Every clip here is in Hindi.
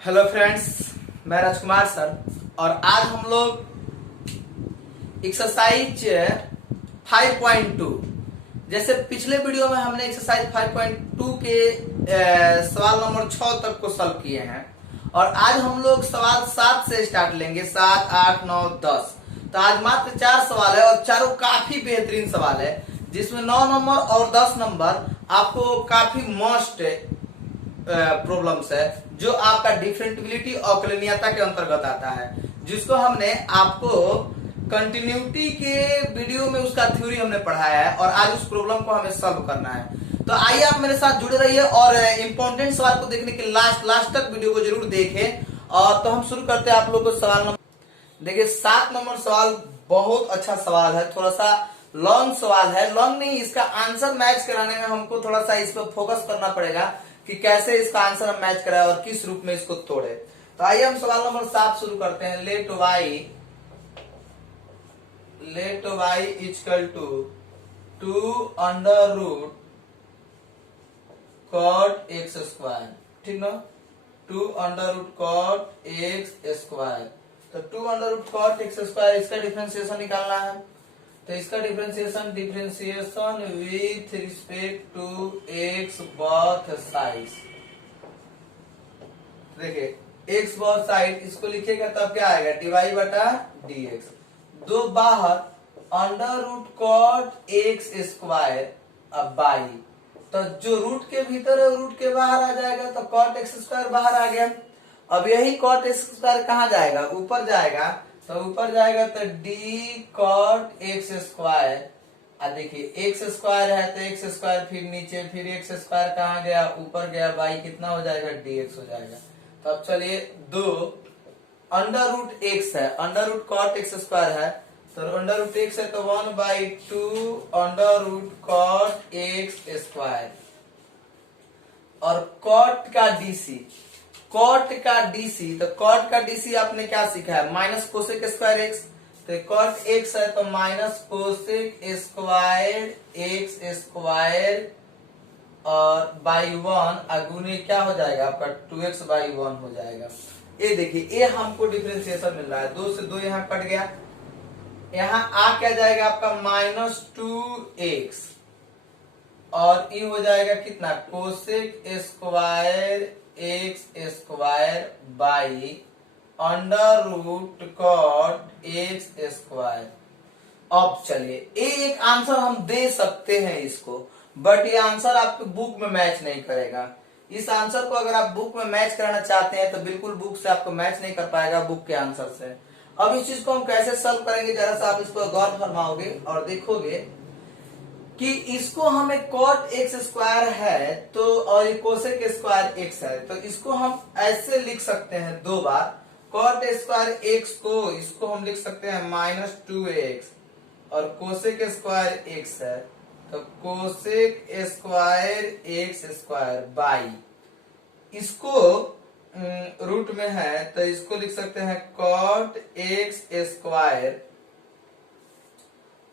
हेलो फ्रेंड्स, मैं राजकुमार सर। और आज हम लोग एक्सरसाइज 5.2 जैसे पिछले वीडियो में हमने एक्सरसाइज 5.2 के सवाल नंबर 6 तक को सॉल्व किए हैं। और आज हम लोग सवाल 7 से स्टार्ट लेंगे। 7, 8, 9, 10। तो आज मात्र 4 सवाल है और चारों काफी बेहतरीन सवाल है, जिसमें 9 नंबर और 10 नंबर आपको काफी मस्ट प्रॉब्लम्स है, जो आपका डिफरेंटिबिलिटी और कलिनियता के अंतर्गत आता है, जिसको हमने आपको कंटिन्यूटी के वीडियो में उसका थ्योरी हमने पढ़ाया है और आज उस प्रॉब्लम को हमें सॉल्व करना है। तो आइए आप मेरे साथ जुड़े रहिए और इंपॉर्टेंट सवाल को देखने के लास्ट तक वीडियो को जरूर देखें। और तो हम शुरू करते हैं आप लोग को सवाल नंबर। देखिए 7 नंबर सवाल बहुत अच्छा सवाल है, थोड़ा सा लॉन्ग सवाल है। लॉन्ग नहीं, इसका आंसर मैच कराने में हमको थोड़ा सा इस पर फोकस करना पड़ेगा कि कैसे इसका आंसर हम मैच कराए और किस रूप में इसको तोड़े। तो आइए हम सवाल नंबर 7 शुरू करते हैं। Let y equal to 2 under root cot x square, ठीक ना। 2 under root cot x square. तो 2 under root cot x square, इसका डिफरेंशिएशन निकालना है। तो इसका differentiation with respect to x both side. देखिए एक्स बोथ साइड, इसको लिखेगा तब क्या आएगा, डीवाई बटा डी एक्स। दो बाहर under root cot x square अब बाई, तो जो रूट के भीतर है रूट के बाहर आ जाएगा, तो कॉट एक्स स्क्वायर बाहर आ गया। अब यही कॉट एक्स स्क्वायर कहाँ जाएगा, ऊपर जाएगा। तो ऊपर जाएगा तो डी कॉट एक्स स्क्वायर। अब देखिए एक्स स्क्वायर है तो एक्स स्क्वायर, फिर नीचे, फिर एक्स स्क्वायर कहाँ गया, ऊपर गया, बाई कितना हो जाएगा, डी एक्स हो जाएगा। तो अब चलिए, दो अंडर रूट एक्स है, under root cot x square है, तो अंडर रूट एक्स है तो 1/2 under root cot x square. और कॉट का डीसी, कॉट का डीसी, तो कॉट का डीसी आपने क्या सीखा है, माइनस कोसेक स्क्वायर एक्स। तो कॉट एक्स है तो minus cosec square x square और बाई 1 अगुने क्या हो जाएगा आपका 2x/1 हो जाएगा। ये देखिए, ये हमको डिफरेंशिएशन मिल रहा है। 2 से 2 यहाँ कट गया, यहाँ आ क्या जाएगा आपका -2x और ये हो जाएगा कितना, cosec square x square by under root cot x square. अब चलिए, एक आंसर हम दे सकते हैं इसको, बट ये आंसर आपके बुक में मैच नहीं करेगा। इस आंसर को अगर आप बुक में मैच कराना चाहते हैं तो बिल्कुल बुक से आपको मैच नहीं कर पाएगा, बुक के आंसर से। अब इस चीज को हम कैसे सॉल्व करेंगे, जरा सा आप इस पर गौर फरमाओगे और देखोगे कि इसको हमें कॉट एक्स स्क्वायर है तो और कोसेक स्क्वायर एक्स है, तो इसको हम ऐसे लिख सकते हैं दो बार। कॉट स्क्वायर एक्स को, इसको हम लिख सकते हैं -2x और कोसेक स्क्वायर एक्स है तो cosec square x square by, इसको रूट में है तो इसको लिख सकते हैं cot x square,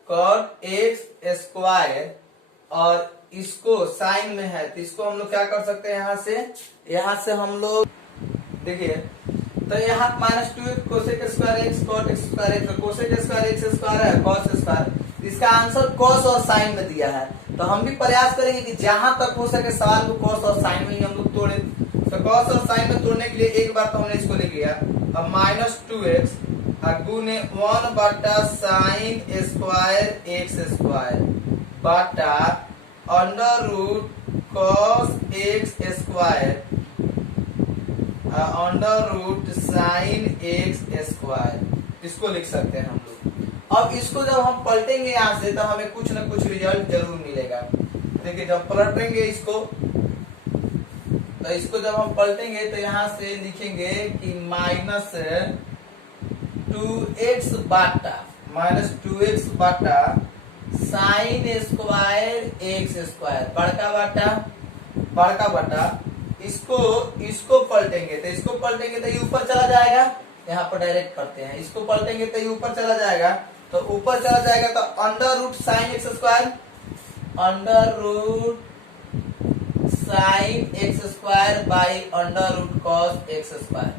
cot x square, और इसको साइन में है तो इसको हम लोग क्या कर सकते हैं, यहाँ से हम लोग देखिए, तो यहाँ -2 cosec square x cot x square x, cosec square x square है कॉस स्क्वायर, इसका आंसर कॉस और साइन में दिया है। तो हम भी प्रयास करेंगे कि जहां तक हो सके सवाल को कॉस और साइन में ही हम लोग तोड़े। तो कॉस और साइन में तोड़ने के लिए एक बार तो हमने इसको लिख लिया। अब -2x गुने 1/sin स्क्वायर एक्स स्क्वायर बटा under root cos x square under root sine x square, इसको लिख सकते हैं हम लोग। अब इसको जब हम पलटेंगे यहाँ से तो हमें कुछ न कुछ रिजल्ट जरूर मिलेगा। देखिए जब पलटेंगे इसको, तो इसको जब हम पलटेंगे तो यहाँ से लिखेंगे कि -2x बाटा साइन स्क्वायर एक्स स्क्वायर बड़का बटा इसको पलटेंगे तो ये ऊपर चला जाएगा, यहाँ पर डायरेक्ट करते हैं, इसको पलटेंगे तो ये ऊपर चला जाएगा, तो ऊपर चला जाएगा तो under root sine x square, under root sine x square by under root cos x square,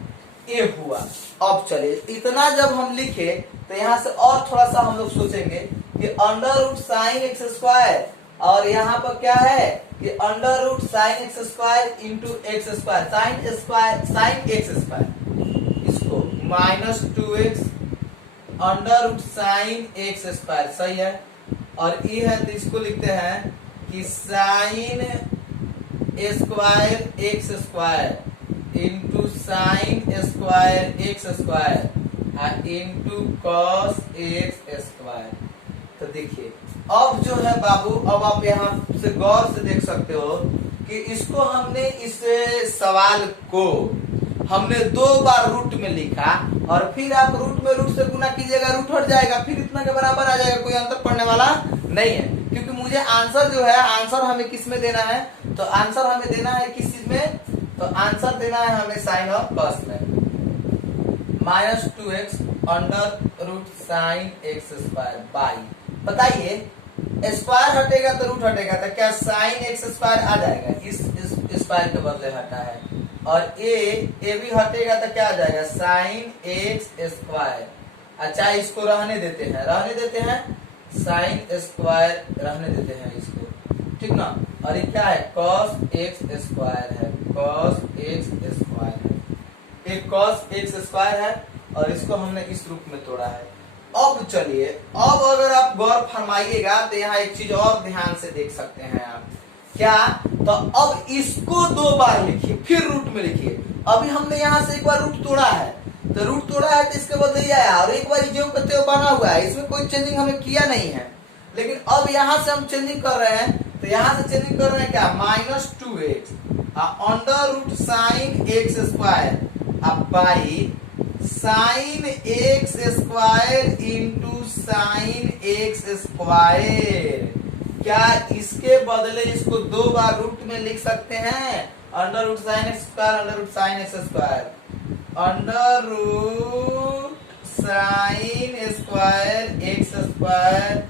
ये हुआ। अब चलिए इतना जब हम लिखे तो यहाँ से और थोड़ा सा हम लोग सोचेंगे कि under root sine x square, और यहाँ पर क्या है कि under root sine x square into x square, sine x square, इसको minus 2x under root sine x square, सही है। और ये है तो इसको लिखते हैं कि sign square x square into sign square x square into cos x square. तो देखिए अब जो है बाबू, अब आप यहाँ से गौर से देख सकते हो कि इसको हमने, इस सवाल को हमने 2 बार रूट में लिखा, और फिर आप रूट में रूट से गुना कीजिएगा, रूट हट जाएगा, फिर इतना के बराबर आ जाएगा, कोई अंतर पड़ने वाला नहीं है। क्योंकि मुझे आंसर जो है, आंसर हमें किस में देना है, तो आंसर हमें देना है किस चीज में, तो आंसर देना है हमें साइन और कॉस में। Minus 2x under root sine x square by, बताइए स्क्वायर हटेगा तो रूट हटेगा, तो क्या साइन एक्स स्क्वायर आ जाएगा, इस स्क्वायर के बदले हटा है, और ए भी हटेगा तो क्या आ जाएगा, साइन एक्स स्क्वायर। अच्छा इसको रहने देते हैं, साइन स्क्वायर रहने देते हैं इसको, ठीक ना। और ये क्या है, कॉस एक्स स्क्वायर है, कॉस एक्स स्क्वायर है, एक कॉस एक्स स्क्वायर है, और इसको हमने इस रूप में तोड़ा है। अब चलिए, अब अगर आप गौर फरमाइएगा तो यहाँ एक चीज और ध्यान से देख सकते हैं आप, क्या, तो अब इसको 2 बार लिखिए, फिर रूट में लिखिए। अभी हमने यहाँ से एक बार रूट तोड़ा है, तो रूट तोड़ा है तो इसके बदले ही आया, और एक बार जो करते हुए बना हुआ है, इसमें कोई चेंजिंग हमने किया नहीं है। लेकिन अब यहाँ से हम चेंजिंग कर रहे हैं, तो यहाँ से चेंजिंग कर रहे हैं क्या, minus 2x under root sine x square by sine x square into sine x square. क्या इसके बदले इसको 2 बार रूट में लिख सकते हैं, under root sine x square, under root sine x square, under root sine square x square,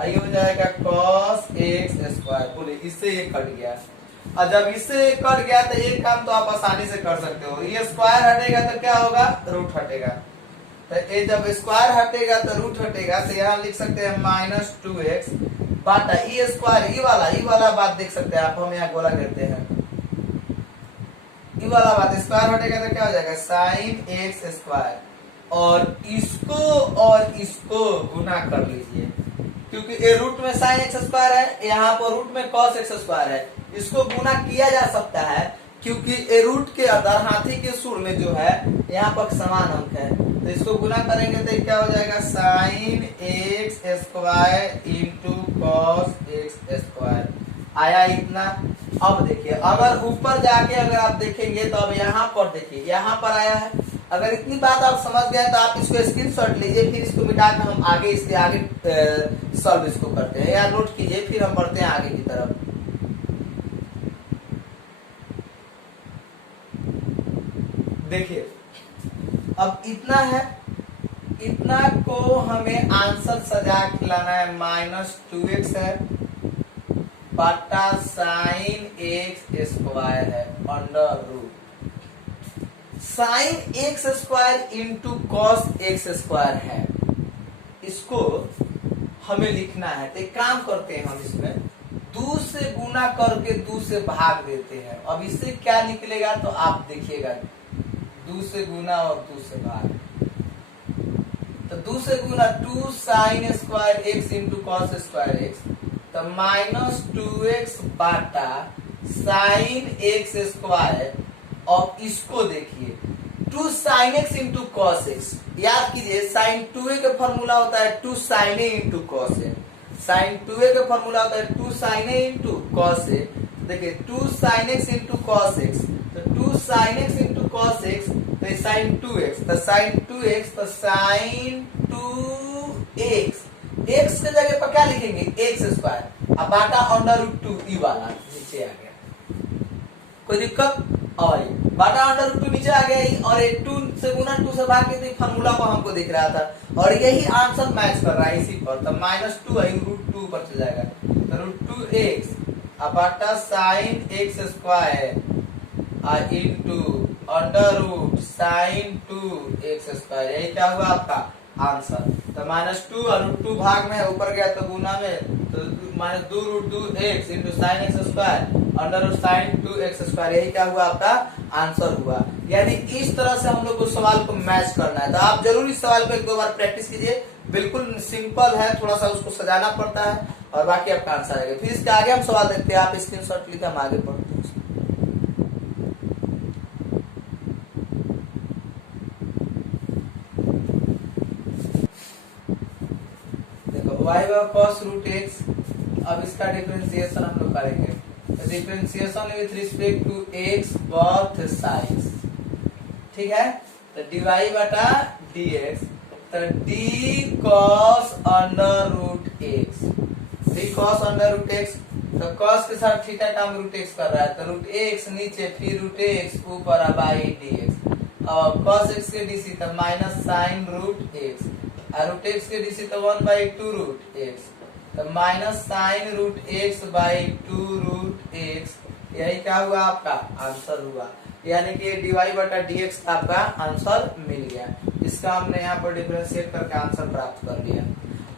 आइए हो जाएगा कॉस एक्स स्क्वायर। बोले इससे ये कट गया, और जब इससे कट गया तो एक काम तो आप आसानी से कर सकते हो, ये स्क्वायर हटेगा तो क्या होगा, रूट हटेगा। तो ये जब स्क्वायर हटेगा तो रूट हटेगा, तो यहाँ लिख सकते हैं माइनस 2x बाटा ई स्क्वायर, ई वाला बात देख सकते हैं आप, हम यहाँ गोला करते हैं, ई वाला बात, स्क्वायर हटेगा तो क्या हो जाएगा, साइन एक्स स्क्वायर, और इसको गुना कर लीजिए, क्योंकि ये रूट में साइन एक्स स्क्वायर है, यहाँ पर रूट में कॉस एक्स स्क्वायर है, इसको गुना किया जा सकता है, क्योंकि ए रूट के अंदर हाथी के सुर में जो है यहाँ पर समान अंक है, तो इसको गुना करेंगे तो क्या हो जाएगा, sign x square into cos x square, आया इतना। अब देखिए अगर ऊपर जाके अगर आप देखेंगे तो अब यहाँ पर देखिए, यहाँ पर आया है, अगर इतनी बात आप समझ गए तो आप इसको स्क्रीनशॉट लीजिए, फिर इसको मिटा कर हम आगे इसके आगे सॉल्व इसको करते हैं, या नोट कीजिए, फिर हम बढ़ते हैं आगे की तरफ। देखिए अब इतना है, इतना को हमें आंसर सजा के लाना है, माइनस 2x है बटा साइन एक्स स्क्वायर है under root sine x square into cos x square है, इसको हमें लिखना है। तो एक काम करते हैं, हम इसमें 2 से गुना करके 2 से भाग देते हैं। अब इससे क्या निकलेगा तो आप देखिएगा, 2 से गुना और 2 से भाग, तो 2 से गुना 2 sign square x into cos square x, तो माइनस 2x बाटा साइन एक्स स्क्वायर, और इसको देखिए 2 sine x into cos x, याद कीजिए साइन 2a का फॉर्मूला होता है 2 sign A into cos A, sign 2a का फॉर्मूला होता है 2 sign A into cos A. देखिए 2 sine x into cos x, तो 2 sine x into cos x, तो साइन 2x, तो साइन 2x, तो साइन 2x, एक्स के जगह पर क्या लिखेंगे, एक्स स्क्वायर, अब बाटा अंडर रूट 2 ई वाला नीचे आ गया, कोई दिक्कत, और बाटा अंडर रूट 2 नीचे आ गया, और 2 से गुना 2 से भाग के फॉर्मूला को हमको दिख रहा था, और यही आंसर मैच कर रहा है इसी पर, तो माइनस 2 है, रूट 2 ऊपर चल जाएगा, तो रूट 2x बटा sine x square into under root sine 2x square, यही क्या हुआ आपका आंसर। तो -2 और √2 भाग में है, ऊपर गया तो गुना में, तो -2√2x into sine x square under root sine 2x square, यही क्या हुआ आपका आंसर हुआ। यानी इस तरह से हम लोग को सवाल को मैच करना है। तो आप जरूर इस सवाल को 1-2 बार प्रैक्टिस कीजिए, बिल्कुल सिंपल है, थोड़ा सा उसको सजाना पड़ता है और बाकी आपका आंसर आएगा। फिर इसके आगे हम सवाल देखते हैं, आप स्क्रीनशॉट लीजिए, हम आगे बढ़ते हैं। y cos रूट एक्स, अब इसका डिफरेंशिएशन हम लोग करेंगे। तो differentiation with respect to x both sides, ठीक है। तो dy बटा dx, तो d cos under root x, d cos under root x, तो cos के साथ थीटा टर्म रूट x कर रहा है, तो रूट x नीचे फिर रूट x ऊपर बाई dx, और cos x के dc तो माइनस साइन रूट x, और रूट एक्स के डीसी तो 1/2 रूट एक्स, तो minus sine root x by 2 root x, यही क्या हुआ आपका आंसर हुआ। यानी कि dy बटा dx आपका आंसर मिल गया। इसका हमने यहाँ पर डिफरेंशिएट करके आंसर प्राप्त कर लिया।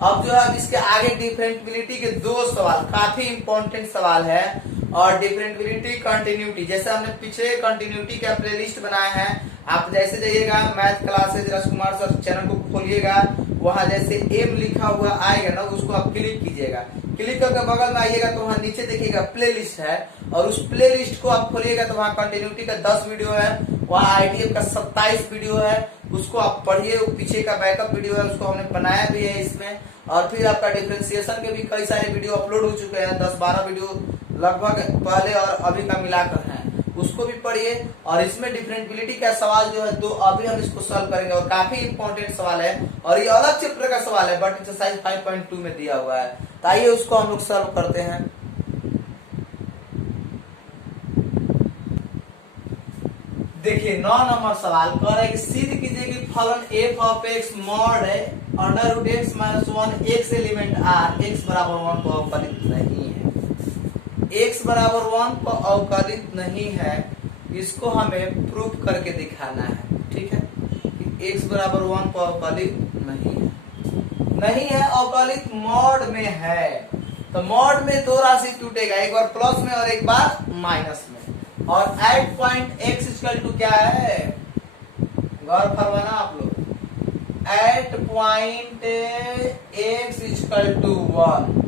अब जो है अब इसके आगे डिफरेंशिएबिलिटी के 2 सवाल, काफी इंपॉर्टेंट सवाल है, और डिफरेंशिएबिलिटी कंटिन्यूटी, जैसे हमने पीछे कंटिन्यूटी का प्लेलिस्ट बनाया है, आप जैसे जाइएगा मैथ क्लासेज राजकुमार सर चैनल को खोलिएगा, वहां जैसे एम लिखा हुआ आएगा ना, उसको आप क्लिक कीजिएगा, क्लिक करके बगल में आइएगा तो वहां नीचे देखिएगा प्लेलिस्ट है, और उस प्लेलिस्ट को आप खोलिएगा तो वहां कंटिन्यूटी का 10 वीडियो है, वहां आईटीएफ का 27 वीडियो है, उसको आप पढ़िए। पीछे का बैकअप वीडियो है, उसको हमने बनाया भी है इसमें, और फिर आपका डिफरेंशिएशन के भी कई सारे वीडियो अपलोड हो चुके हैं, 10-12 वीडियो लगभग पहले और अभी का मिलाकर है, उसको भी पढ़िए। और इसमें डिफरेंशिएबिलिटी का सवाल जो है 2 अभी हम इसको सॉल्व करेंगे, और काफी इंपॉर्टेंट सवाल है, और ये अलग चैप्टर का सवाल है, बट एक्सरसाइज 5.2 में दिया हुआ है। तो आइए उसको हम लोग सॉल्व करते हैं। देखिए 9 नंबर सवाल कह रहा है कि सिद्ध कीजिए कि फलन f of x mod under root x minus 1 x element r x बराबर 1 को अवकलित नहीं है। x बराबर 1 को अवकलित नहीं है, इसको हमें प्रूफ करके दिखाना है, ठीक है, कि x बराबर 1 को अवकलित नहीं है, अवकलित मॉड में है। तो मॉड में 2 राशि टूटेगा, एक बार प्लस में और एक बार माइनस में, और at point x equal to क्या है, गौर फरमाना आप लोग, at point x equal to 1।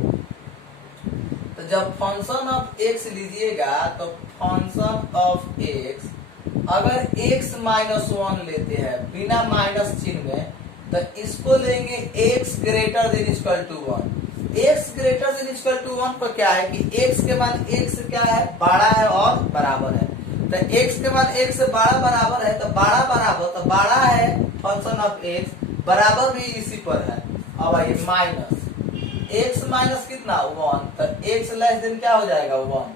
तो जब फंक्शन ऑफ x लीजिएगा तो फंक्शन ऑफ x अगर x माइनस 1 लेते हैं बिना माइनस चिन्ह में, तो इसको लेंगे x greater than equal to 1। x greater than equal to 1 पर क्या है कि x के मान x क्या है, बड़ा है और बराबर है। तो x के मान x से बड़ा बराबर है, तो बड़ा बराबर, तो बड़ा है फंक्शन ऑफ x, बराबर भी इसी पर है। अब आइए माइनस x माइनस कितना 1, तो x लेस देन क्या हो जाएगा 1।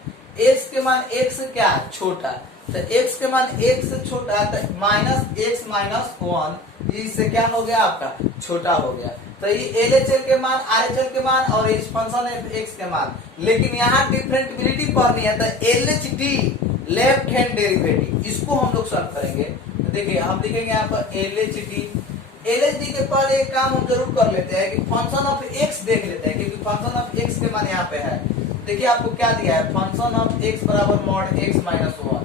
x के मान x क्या है छोटा, तो x के मान x से छोटा, तो माइनस x माइनस 1, इससे क्या हो गया आपका छोटा हो गया। तो ये LHL के मान, RHL के मान, और इस फंक्शन x के मान, लेकिन यहाँ डिफरेंशिएबिलिटी पढ़नी है, तो LHD लेफ्ट हैंड डेरिवेटिव, इसको हम लोग सॉल्व करेंगे। तो देखिए हम लिखेंगे यहाँ पर LHD के पहले एक काम हम जरूर कर लेते हैं कि फंक्शन ऑफ x देख लेते हैं, क्योंकि फंक्शन ऑफ x के मान यहाँ पे है। देखिए आपको क्या दिया है, फंक्शन ऑफ x बराबर mod x minus 1,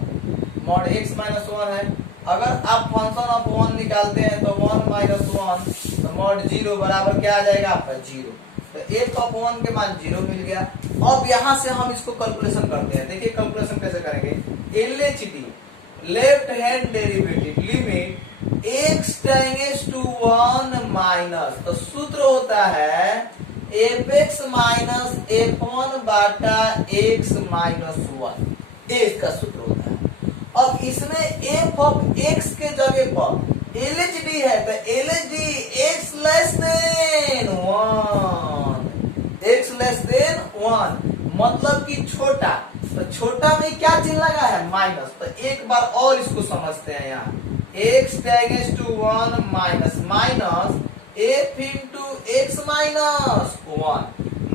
mod x minus 1 है। अगर आप फंक्शन ऑफ 1 निकालते हैं तो 1 माइनस 1, तो मॉड 0 बराबर क्या आ जाएगा आपका 0। तो x ऑफ 1 के मान 0 मिल गया। अब यहाँ से हम इसको कैलकुलेशन करते हैं। देखिए कैलकुलेशन कैसे करेंगे, LHD left hand derivative limit x tends to 1 minus, तो सूत्र होता है fx माइनस f1 बाटा x माइनस 1, इसका सूत्र होता है। अब इसमें f ऑफ x के जगह पर LHD है, तो LHD x less than 1, x less than 1 मतलब कि छोटा, तो छोटा में क्या चिन्ह लगा है माइनस। तो एक बार और इसको समझते हैं, यहाँ x tends to 1 minus minus f into x minus 1,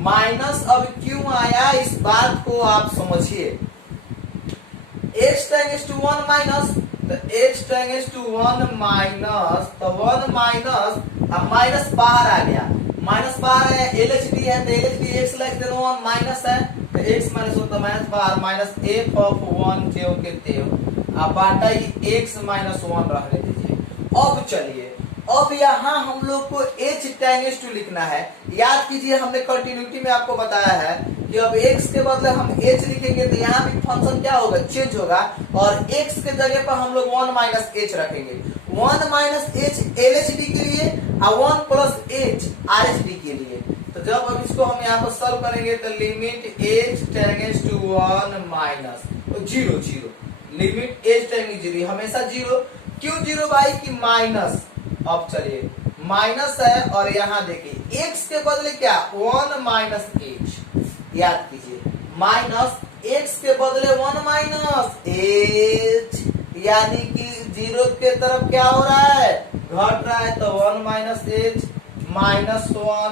minus अब क्यों आया इस बात को आप समझिए। x टेंड्स टू 1 माइनस, तो x टेंड्स टू 1 माइनस, तो 1 माइनस, अब माइनस बाहर आ गया, माइनस बाहर है, LHD है तो LHD x less than 1 minus है, तो x माइनस 1 तो माइनस बाहर, माइनस f ऑफ 1 ज्यो के त्यों, अब बाटा ही x माइनस 1 रहने दीजिए। अब चलिए, अब यहाँ हम लोग को h टेंड्स टू लिखना है। याद कीजिए हमने कंटिन्यूटी में आपको बताया है कि अब x के बदले हम h लिखेंगे तो यहाँ भी फंक्शन क्या होगा, चेंज होगा, और x के जगह पर हम लोग 1 माइनस h रखेंगे। 1 माइनस h LHD के लिए और 1 प्लस h RHD के लिए। तो जब अब इसको हम यहाँ पर सॉल्व करेंगे तो limit h tends to 1 minus 0 0, limit h tends 0, हमेशा 0। क्यों 0 भाई की माइनस। अब चलिए माइनस है और यहाँ देखिए x के बदले क्या 1 माइनस h, याद कीजिए माइनस x के बदले 1 माइनस h, यानी कि 0 के तरफ क्या हो रहा है, घट रहा है, तो 1 minus h minus 1।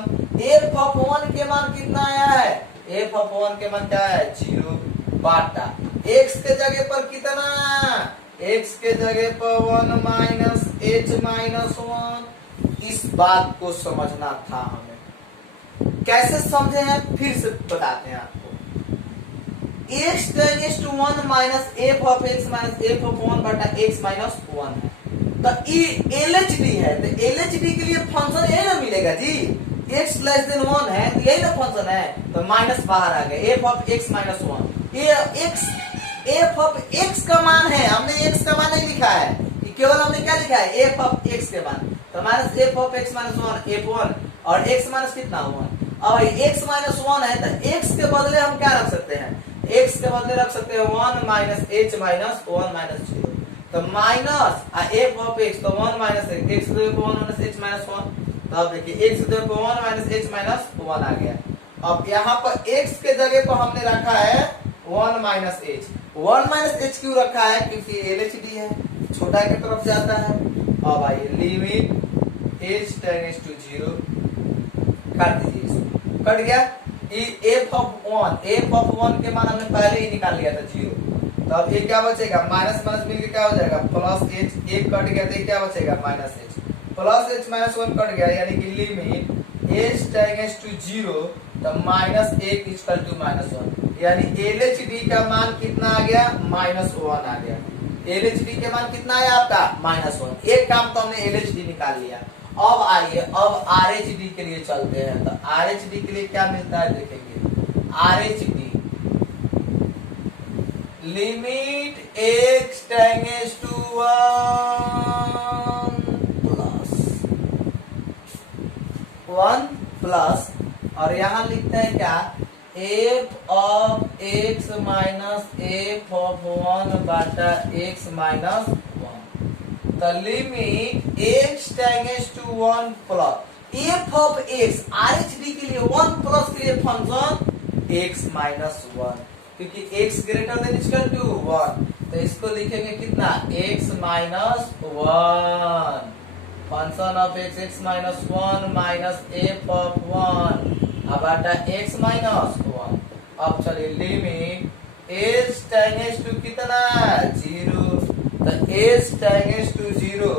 f of 1 के मान कितना आया है, f ऑफ 1 के मान क्या है 0, बाटा x के जगह पर कितना, x के जगह पर 1 माइनस h माइनस 1। इस बात को समझना था हमें, कैसे समझे हैं फिर से बताते हैं आपको। x tends to 1 minus f of x minus f of 1 बटा x माइनस 1 है, तो ये LHD है, तो LHD के लिए फंक्शन यही ना मिलेगा जी, x लेस देन 1 है तो यही ना फंक्शन है, तो माइनस बाहर आ गया, f ऑफ x माइनस 1, ये x f ऑफ x का मान है, हमने x का मान नहीं लिखा है, केवल हमने क्या लिखा है f ऑफ x के मान, तो minus f of x minus 1 f1, और x माइनस कितना 1। अब x माइनस 1 है तो x के बदले हम क्या रख सकते हैं, x के बदले रख सकते हैं 1 माइनस h माइनस 1 माइनस 0, तो माइनस f ऑफ x, तो 1 माइनस x की जगह 1 माइनस h माइनस 1, तो अब देखिए x की जगह 1 माइनस h माइनस 1 आ गया। अब यहाँ पर x के जगह पर हमने रखा है 1 माइनस h, 1 माइनस h क्यों रखा है, क्योंकि LHD है, छोटा की तरफ जाता है। अब आइए लिमिट h टेंड्स टू 0, काट दीजिए इसको, कट गया। f ऑफ 1 के मान हमने पहले ही निकाल लिया था 0, तो अब ये क्या बचेगा, माइनस माइनस मिलकर क्या हो जाएगा प्लस h, एक कट गया तो क्या बचेगा minus h, plus h minus 1 cut गया, यानी कि लिमिट h टेंड्स टू 0, तो माइनस 1 इक्वल टू माइनस 1, यानी LHD का मान कितना आ गया माइनस 1 आ गया। LHD के मान कितना है आपका माइनस 1, एक काम तो हमने LHD निकाल लिया। अब आइए अब RHD के लिए चलते हैं, तो RHD के लिए क्या मिलता है देखेंगे, RHD limit x tends to 1 plus, और यहाँ लिखते हैं क्या f of x minus f of 1 बटा x माइनस 1, तो limit x tends to 1 plus f of x, RHD के लिए 1 प्लस के लिए फंक्शन x माइनस 1, क्योंकि x greater than equal to 1, तो इसको लिखेंगे कितना x minus 1, function of x minus 1 minus f of 1 अब आता x माइनस 1। अब चलिए लिमिट h टेंड्स टू कितना 0, तो h टेंड्स टू 0,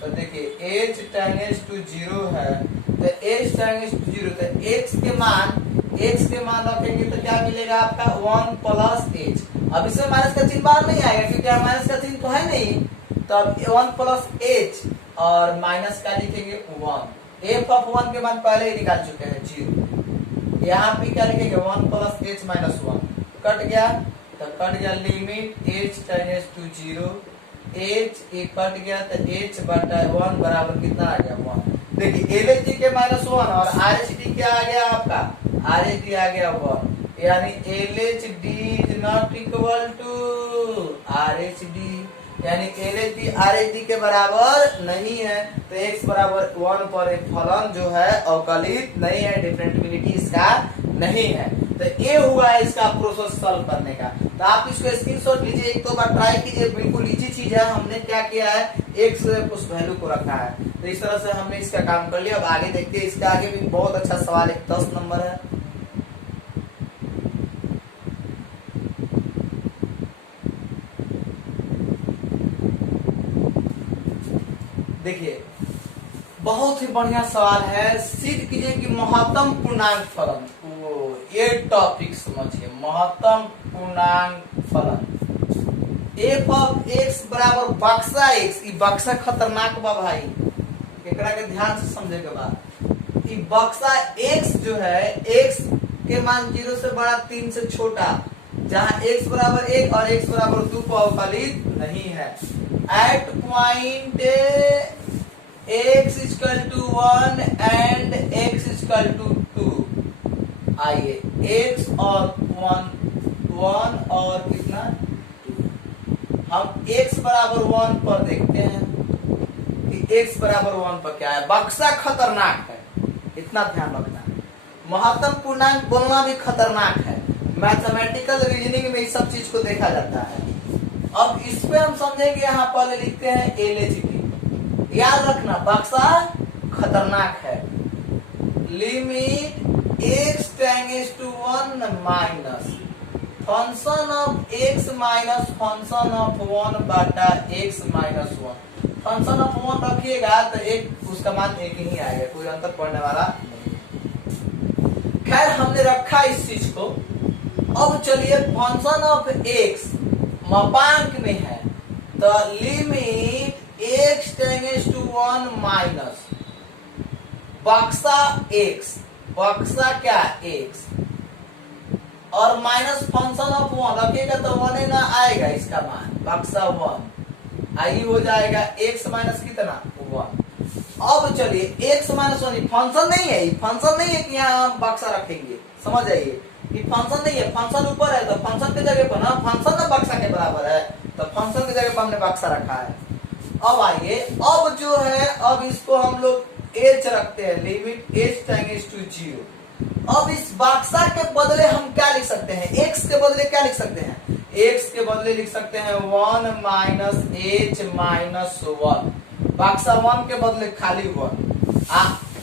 तो देखिए h टेंड्स टू 0 है, तो h टेंड्स टू 0, तो x के मान रखेंगे तो क्या मिलेगा आपका 1 प्लस h। अब इसमें माइनस का चिन्ह बाहर नहीं आएगा क्योंकि माइनस का चिन्ह तो है नहीं, तो अब 1 प्लस h और माइनस का लिखेंगे 1, f ऑफ 1 के मान पहले ही निकाल चुके हैं 0, यहाँ पे क्या लिखेंगे 1 प्लस h माइनस 1, कट गया, तो कट गया limit h tends to 0, h एक कट गया तो h बटा 1 बराबर कितना आ गया 1। देखिए LHD के माइनस 1 और RHD क्या आ गया आपका, RHD आ गया 1, यानी LHD is not equal to RHD, यानी LHD RHD के बराबर नहीं है, तो x बराबर 1 पर एक फलन जो है अवकलित नहीं है, डिफरेंटिबिलिटी इसका नहीं है। तो ये हुआ है इसका प्रोसेस सॉल्व करने का। तो आप इसको स्क्रीनशॉट लीजिए, एक दो बार ट्राई कीजिए, बिल्कुल इजी चीज है। हमने क्या किया है, x उस वैल्यू को रखा है, तो इस तरह से हमने इसका काम कर लिया। अब आगे देखते हैं, इसका आगे भी बहुत अच्छा सवाल है, 10 नंबर है। देखिए बहुत ही बढ़िया सवाल है। सिद्ध कीजिए कि महत्तम पूर्णांक फलन, ये टॉपिक समझिए, महत्तम पूर्णांक फलन एफ ऑफ एक्स बराबर बक्सा एक्स। ई बक्सा खतरनाक बा भाई, एकरा के ध्यान से समझे के बाद। ई बक्सा एक्स जो है, एक्स के मान 0 से बड़ा 3 से छोटा, जहां x बराबर 1 और x बराबर 2 को अवकलित नहीं है। At point x equal to 1 and x equal to 2, आइए x और 1 और कितना 2, हम x बराबर 1 पर देखते हैं कि x बराबर 1 पर क्या है। बक्सा खतरनाक है, इतना ध्यान रखना है। महत्तम पूर्णांक बोलना भी खतरनाक है। मैथमेटिकल रीजनिंग में इस सब चीज को देखा जाता है। अब इस पे हम समझेंगे, यहाँ पहले लिखते हैं एलएचटी। याद रखना बक्सा खतरनाक है। Limit x tends to 1 minus function of x minus function of 1 बटा x माइनस 1। फंक्शन ऑफ 1 रखिएगा तो एक उसका मान एक ही आएगा, कोई अंतर पड़ने वाला नहीं। खैर हमने रखा इस चीज को। अब चलिए फंक्शन ऑफ x मापांक में है तो limit x tends to 1 minus बक्सा x, बक्सा क्या x और माइनस फंक्शन ऑफ 1 रखिएगा तो 1 ही ना आएगा इसका मान, बक्सा 1 आई हो जाएगा x माइनस कितना 1। अब चलिए x माइनस 1 फंक्शन नहीं है, फंक्शन नहीं है कि यहाँ हम बक्सा रखेंगे, समझ आइए कि फंक्शन नहीं है, फंक्शन ऊपर है तो फंक्शन के जगह पर ना फंक्शन ना बक्सा के बराबर है तो फंक्शन की जगह पर हमने बक्सा रखा है। अब आइए, अब जो है अब इसको हम लोग h रखते हैं, लिमिट h टेंड्स टू 0। अब इस बक्सा के बदले हम क्या लिख सकते हैं, x के बदले क्या लिख सकते हैं, x के बदले लिख सकते हैं 1 माइनस h माइनस 1। बक्सा 1 के बदले खाली 1,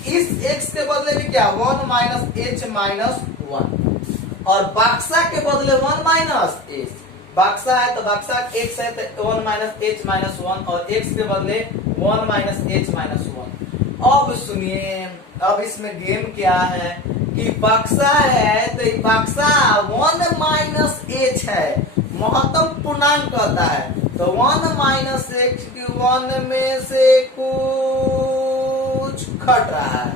इस x के बदले भी क्या 1 माइनस h माइनस 1 और बक्सा के बदले 1 माइनस h। बक्सा है तो बक्सा x है तो 1 माइनस h माइनस 1 और x के बदले 1 माइनस h माइनस 1। अब सुनिए, अब इसमें गेम क्या है कि बक्सा है तो बक्सा 1 माइनस h है, महत्तम पूर्णांक कहता है तो 1 माइनस h की 1 में से कुछ घट रहा है।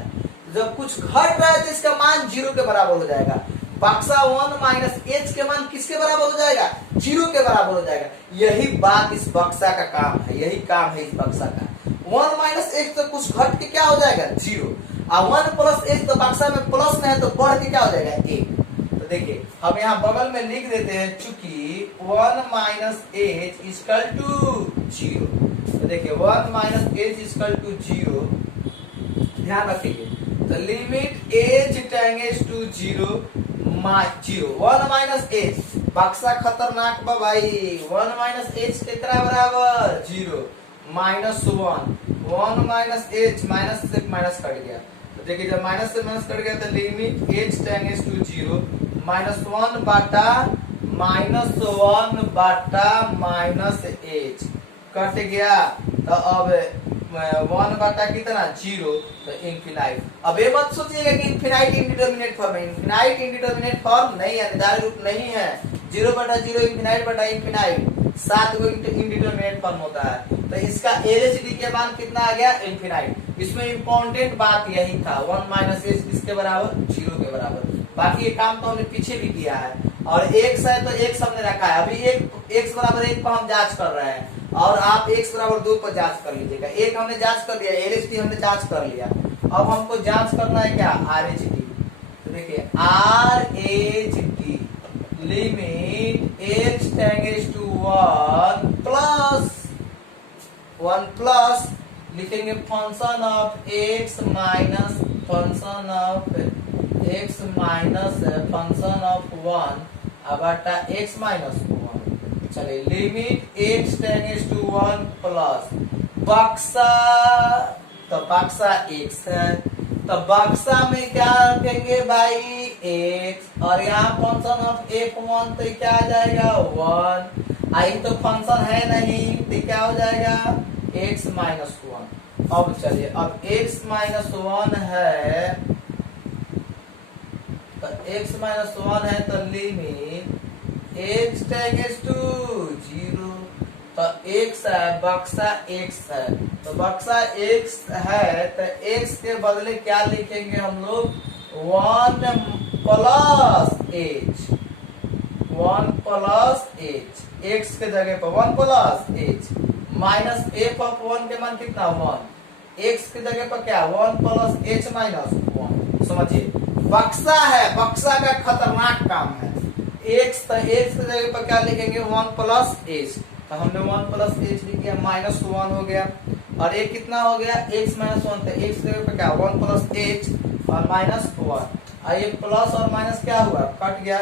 जब कुछ घट रहा है तो इसका मान 0 के बराबर हो जाएगा। बक्सा 1 माइनस h के मान किसके बराबर हो जाएगा, 0 के बराबर हो जाएगा। यही बात इस बक्सा का काम है, यही काम है इस बक्सा का। 1 माइनस h तो कुछ घट के क्या हो जाएगा 0, और 1 प्लस h तो बक्सा में प्लस में है तो बढ़ के क्या हो जाएगा 1। तो देखिए हम यहाँ बगल में लिख देते हैं, चूंकि 1 माइनस h इक्वल टू 0। तो देखिए 1 माइनस h इक्वल टू 0, ध्यान रखिए तो limit h tends to 0 1 minus h, बक्सा खतरनाक बा भाई। 1 माइनस h कितना बराबर 0 माइनस 1 माइनस h, माइनस से माइनस कट गया तो देखिए जब माइनस से माइनस कट गया तो limit h tends to 0 minus 1 बटा माइनस h कट गया तो अब 1 बटा कितना 0 तो इंफिनाइट। अब ये मत सोचिएगा कि इंफिनाइट इंडिटरमिनेट फॉर्म है, इंफिनाइट इंडिटरमिनेट फॉर्म नहीं है, निर्धारित रूप नहीं है। 0 बटा 0 इंफिनाइट बटा इंफिनाइट 7 गो इंडिटरमिनेट फॉर्म होता है तो इसका एलएचडी के मान कितना आ गया इंफिनाइट। इसमें इंपॉर्टेंट बात यही था 1 माइनस एच किसके बराबर 0 के बराबर। बाकी ये काम तो हमने पीछे भी किया है और x है तो x हमने रखा है। अभी x बराबर 1 पर हम जांच कर रहे हैं और आप x बराबर 2 पर जांच कर लीजिएगा। एक हमने जांच कर लिया, एलएचडी हमने जांच कर लिया। अब हमको जांच करना है क्या आरएचडी। तो देखिए RHD limit x tends to 1 plus लिखेंगे function of x minus function of x minus function of 1 बटा x माइनस 1। चलिए limit x tends to 1 plus बक्सा, तो बक्सा x है तो बक्सा में क्या रखेंगे भाई x और यहाँ फंक्शन ऑफ f1 तो क्या आ जाएगा 1। आई तो फंक्शन है नहीं तो क्या हो जाएगा x माइनस 1। अब चलिए, अब x माइनस वन है, तो x माइनस वन है तो लिमिट x टेंड्स टू 0, तो x है, बक्सा x है, तो बक्सा x है तो x के बदले क्या लिखेंगे हम लोग, 1 plus h, 1 plus h, x के जगह पर 1 plus h minus f of 1 के मान कितना 1, x की जगह पर क्या 1 प्लस h माइनस 1। समझिए बक्सा है, बक्सा का खतरनाक काम है। x तो x की जगह पर क्या लिखेंगे 1 प्लस h, तो हमने 1 प्लस h लिख दिया, माइनस 1 हो गया, और ये कितना हो गया x माइनस 1, तो x की जगह पर क्या 1 प्लस h और माइनस 1, ये प्लस और माइनस क्या हुआ, कट गया,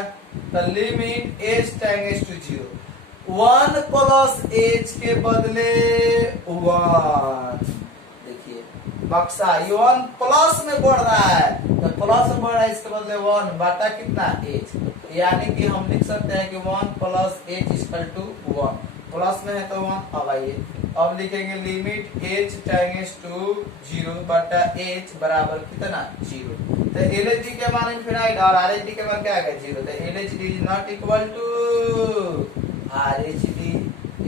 तो limit h tends to 0, 1 plus h के बदले 1, देखिए बक्सा ये 1 प्लस में बढ़ रहा है, तो प्लस में बढ़ रहा है, इसके बदले 1 बटा कितना h, यानी कि हम लिख सकते हैं कि 1 plus h equal to 1, plus में है तो 1। अब आइए अब लिखेंगे लिमिट h टेंड्स टू 0 बटा h बराबर कितना 0, तो LHD के मान इनफिनाइट और RHD के मान क्या आएगा 0, तो LHD is not equal to RHD,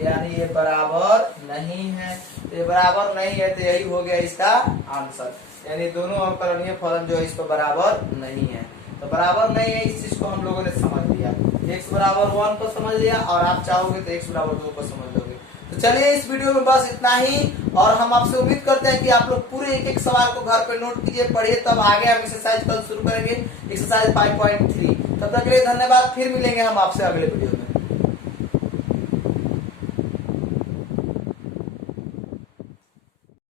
यानी ये बराबर नहीं है, ये बराबर नहीं है, तो यही हो गया इसका आंसर, यानी दोनों अवकलनीय फलन जो है इस पर बराबर नहीं है, तो बराबर नहीं है, इस चीज को हम लोगों ने समझ लिया, x बराबर 1 पर समझ लिया, और आप चाहोगे तो x बराबर 2 पर समझ लोगे। तो चलिए इस वीडियो में बस इतना ही, और हम आपसे उम्मीद करते हैं कि आप लोग पूरे एक एक सवाल को घर पे नोट कीजिए, पढ़िए, तब आगे हम एक्सरसाइज कल शुरू करेंगे, एक्सरसाइज 5.3। तब तक के लिए धन्यवाद, फिर मिलेंगे हम आपसे अगले वीडियो में।